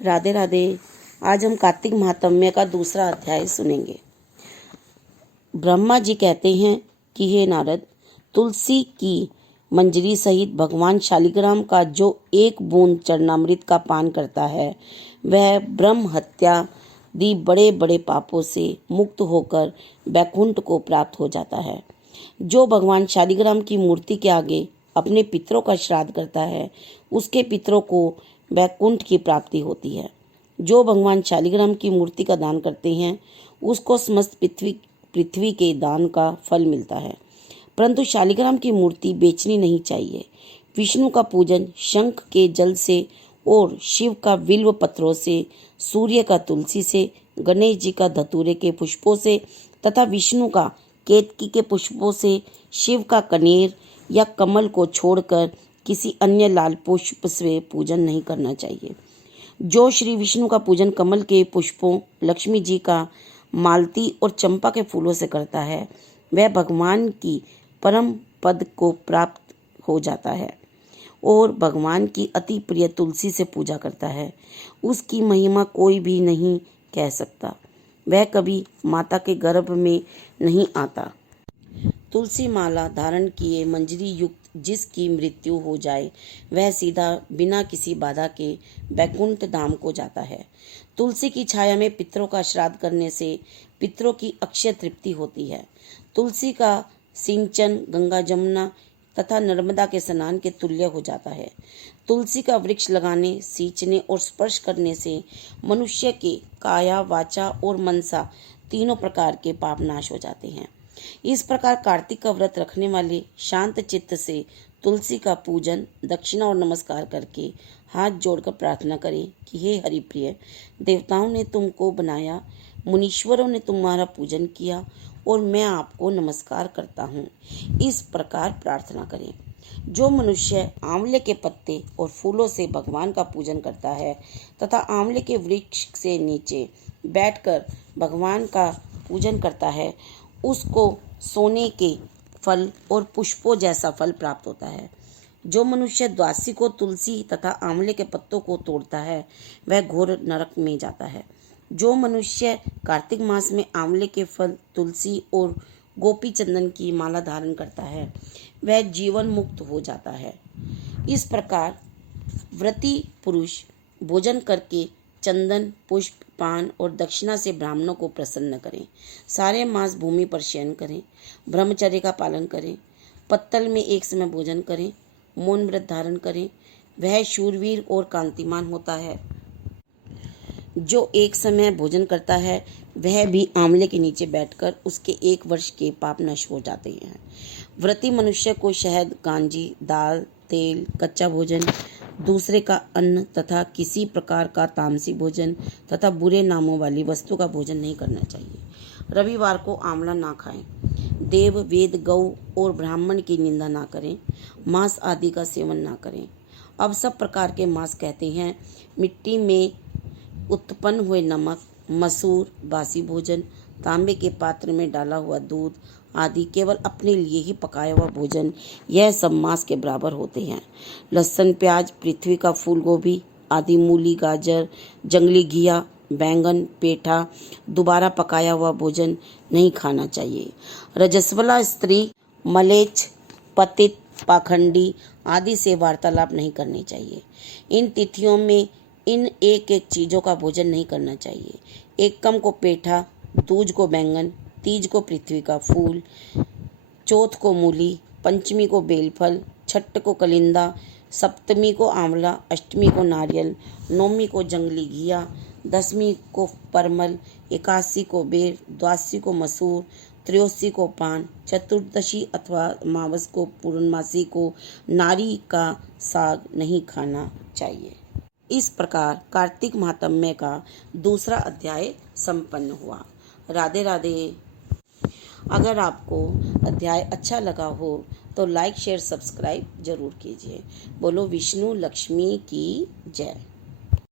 राधे राधे। आज हम कार्तिक महात्म्य का दूसरा अध्याय सुनेंगे। ब्रह्मा जी कहते हैं कि हे नारद, तुलसी की मंजरी सहित भगवान शालिग्राम का जो एक बूंद चरणामृत का पान करता है वह ब्रह्म हत्या दी बड़े बड़े पापों से मुक्त होकर वैकुंठ को प्राप्त हो जाता है। जो भगवान शालिग्राम की मूर्ति के आगे अपने पितरों का श्राद्ध करता है उसके पितरों को वैकुंठ की प्राप्ति होती है। जो भगवान शालिग्राम की मूर्ति का दान करते हैं उसको समस्त पृथ्वी के दान का फल मिलता है। परंतु शालिग्राम की मूर्ति बेचनी नहीं चाहिए। विष्णु का पूजन शंख के जल से और शिव का बिल्व पत्रों से, सूर्य का तुलसी से, गणेश जी का धतूरे के पुष्पों से तथा विष्णु का केतकी के पुष्पों से, शिव का कनेर या कमल को छोड़कर किसी अन्य लाल पुष्प से पूजन नहीं करना चाहिए। जो श्री विष्णु का पूजन कमल के पुष्पों, लक्ष्मी जी का मालती और चंपा के फूलों से करता है वह भगवान की परम पद को प्राप्त हो जाता है। और भगवान की अति प्रिय तुलसी से पूजा करता है उसकी महिमा कोई भी नहीं कह सकता। वह कभी माता के गर्भ में नहीं आता। तुलसी माला धारण किए मंजरी युक्त जिसकी मृत्यु हो जाए वह सीधा बिना किसी बाधा के वैकुंठ धाम को जाता है। तुलसी की छाया में पितरों का श्राद्ध करने से पितरों की अक्षय तृप्ति होती है। तुलसी का सिंचन गंगा जमुना तथा नर्मदा के स्नान के तुल्य हो जाता है। तुलसी का वृक्ष लगाने, सींचने और स्पर्श करने से मनुष्य के काया, वाचा और मनसा तीनों प्रकार के पाप नाश हो जाते हैं। इस प्रकार कार्तिक का व्रत रखने वाले शांत चित्त से तुलसी का पूजन, दक्षिणा और नमस्कार करके हाथ जोड़कर प्रार्थना करें कि हे हरिप्रिय, देवताओं ने तुमको बनाया, मुनीश्वरों ने तुम्हारा पूजन किया और मैं आपको नमस्कार करता हूँ। इस प्रकार प्रार्थना करें। जो मनुष्य आंवले के पत्ते और फूलों से भगवान का पूजन करता है तथा आंवले के वृक्ष से नीचे बैठकर भगवान का पूजन करता है उसको सोने के फल और पुष्पों जैसा फल प्राप्त होता है। जो मनुष्य द्वासी को तुलसी तथा आंवले के पत्तों को तोड़ता है वह घोर नरक में जाता है। जो मनुष्य कार्तिक मास में आंवले के फल, तुलसी और गोपी चंदन की माला धारण करता है वह जीवन मुक्त हो जाता है। इस प्रकार व्रती पुरुष भोजन करके चंदन, पुष्प, पान और दक्षिणा से ब्राह्मणों को प्रसन्न करें। सारे मास भूमि पर शयन करें, ब्रह्मचर्य का पालन करें, पत्तल में एक समय भोजन करें, मौन व्रत धारण करें। वह शूरवीर और कांतिमान होता है। जो एक समय भोजन करता है वह भी आंवले के नीचे बैठकर उसके 1 वर्ष के पाप नष्ट हो जाते हैं। व्रती मनुष्य को शहद, गांजी, दाल, तेल, कच्चा भोजन, दूसरे का अन्न तथा किसी प्रकार का तामसी भोजन तथा बुरे नामों वाली वस्तु का भोजन नहीं करना चाहिए। रविवार को आंवला ना खाएं। देव, वेद, गौ और ब्राह्मण की निंदा ना करें। मांस आदि का सेवन ना करें। अब सब प्रकार के मांस कहते हैं मिट्टी में उत्पन्न हुए नमक, मसूर, बासी भोजन, तांबे के पात्र में डाला हुआ दूध आदि केवल अपने लिए ही पकाया हुआ भोजन, यह सब मांस के बराबर होते हैं। लहसुन, प्याज, पृथ्वी का फूल गोभी आदि, मूली, गाजर, जंगली घिया, बैंगन, पेठा, दोबारा पकाया हुआ भोजन नहीं खाना चाहिए। रजस्वला स्त्री, मलेच्छ, पतित, पाखंडी आदि से वार्तालाप नहीं करनी चाहिए। इन तिथियों में इन एक एक चीज़ों का भोजन नहीं करना चाहिए। एकम को पेठा, दूज को बैंगन, तीज को पृथ्वी का फूल, चौथ को मूली, पंचमी को बेलफल, छठ को कलिंदा, सप्तमी को आंवला, अष्टमी को नारियल, नौमी को जंगली घिया, दसवीं को परमल, एकादशी को बेर, द्वादशी को मसूर, त्रयोदशी को पान, चतुर्दशी अथवा अमावस को, पूर्णमासी को नारी का साग नहीं खाना चाहिए। इस प्रकार कार्तिक महात्म्य का दूसरा अध्याय संपन्न हुआ। राधे राधे। अगर आपको अध्याय अच्छा लगा हो तो लाइक, शेयर, सब्सक्राइब जरूर कीजिए। बोलो विष्णु लक्ष्मी की जय।